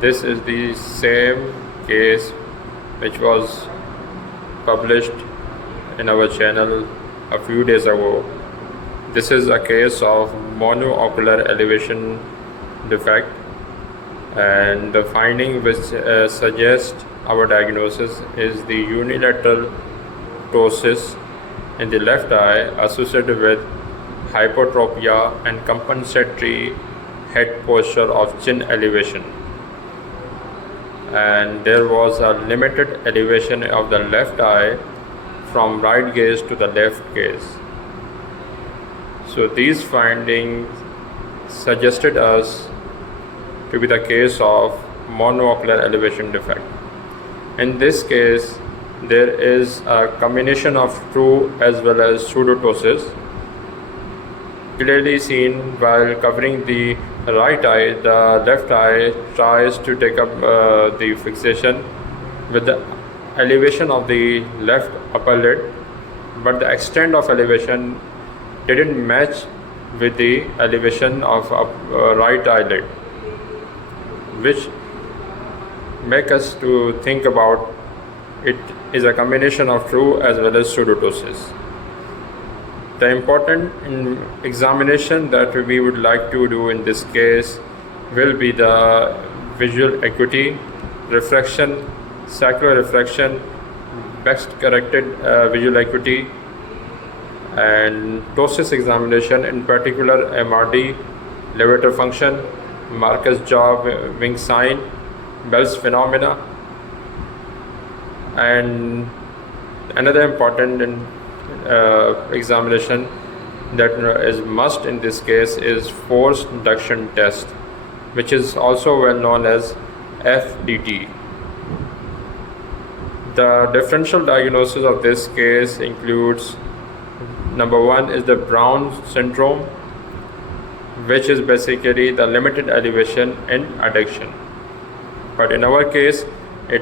This is the same case which was published in our channel a few days ago. This is a case of monoocular elevation defect, and the finding which suggests our diagnosis is the unilateral ptosis in the left eye associated with hypotropia and compensatory head posture of chin elevation, and there was a limited elevation of the left eye from right gaze to the left gaze. So these findings suggested us to be the case of monoocular elevation defect. In this case, there is a combination of true as well as pseudotosis, clearly seen while covering the right eye. The left eye tries to take up the fixation with the elevation of the left upper lid, but the extent of elevation didn't match with the elevation of right eyelid, which make us to think about it is a combination of true as well as pseudotosis. The important examination that we would like to do in this case will be the visual acuity, refraction, sacral refraction, best corrected visual acuity, and ptosis examination, in particular MRD, levator function, Marcus jaw wing sign, Bell's phenomena. And another important examination that is must in this case is forced induction test, which is also well known as FDT. The differential diagnosis of this case includes: number one is the Brown syndrome, which is basically the limited elevation in adduction. But in our case, there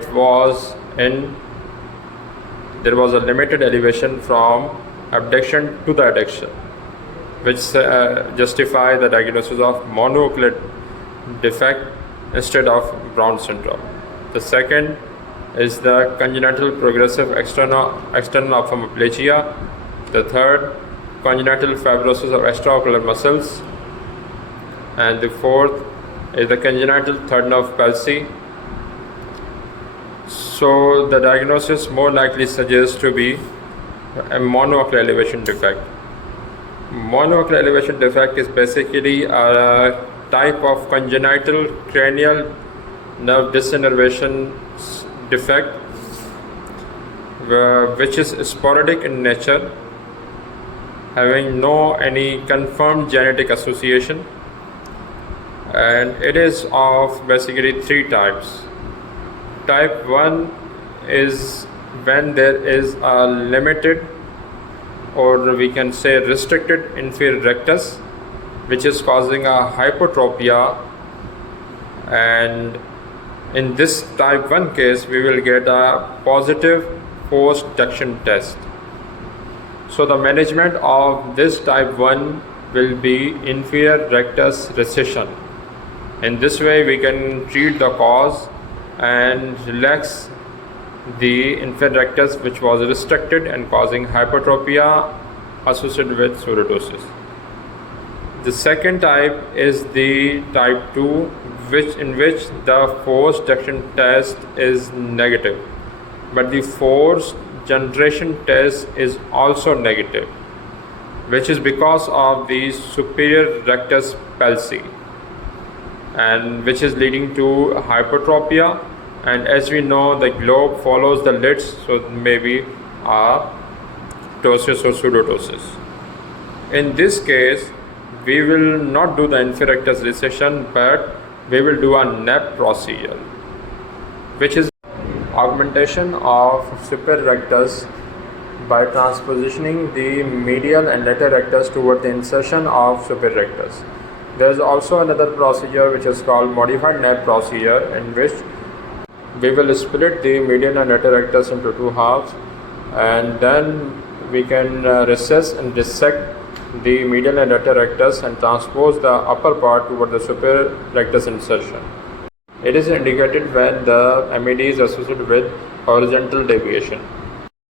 was a limited elevation from abduction to the adduction, which justify the diagnosis of monoocular defect instead of Brown syndrome. The second is the congenital progressive external ophthalmoplegia. The third, congenital fibrosis of extraocular muscles. And the fourth is the congenital third nerve palsy. So the diagnosis more likely suggests to be a monoocular elevation defect. Monoocular elevation defect is basically a type of congenital cranial nerve disinnervation defect, which is sporadic in nature, having no any confirmed genetic association, and it is of basically three types. Type 1 is when there is a limited, or we can say restricted, inferior rectus, which is causing a hypotropia, and in this type 1 case we will get a positive forced induction test. So the management of this type 1 will be inferior rectus recession. In this way we can treat the cause and relax the inferior rectus, which was restricted and causing hypertropia associated with pseudotosis. The second type is the type 2, in which the forced induction test is negative, but the forced generation test is also negative, which is because of the superior rectus palsy, and which is leading to hypertropia. And as we know, the globe follows the lids, so maybe a ptosis or pseudotosis. In this case, we will not do the inferior rectus recession, but we will do a NEP procedure, which is augmentation of superior rectus by transpositioning the medial and lateral rectus toward the insertion of superior rectus. There is also another procedure which is called modified NEP procedure, in which we will split the medial and lateral rectus into two halves, and then we can recess and dissect the medial and lateral rectus and transpose the upper part toward the superior rectus insertion. It is indicated when the MED is associated with horizontal deviation.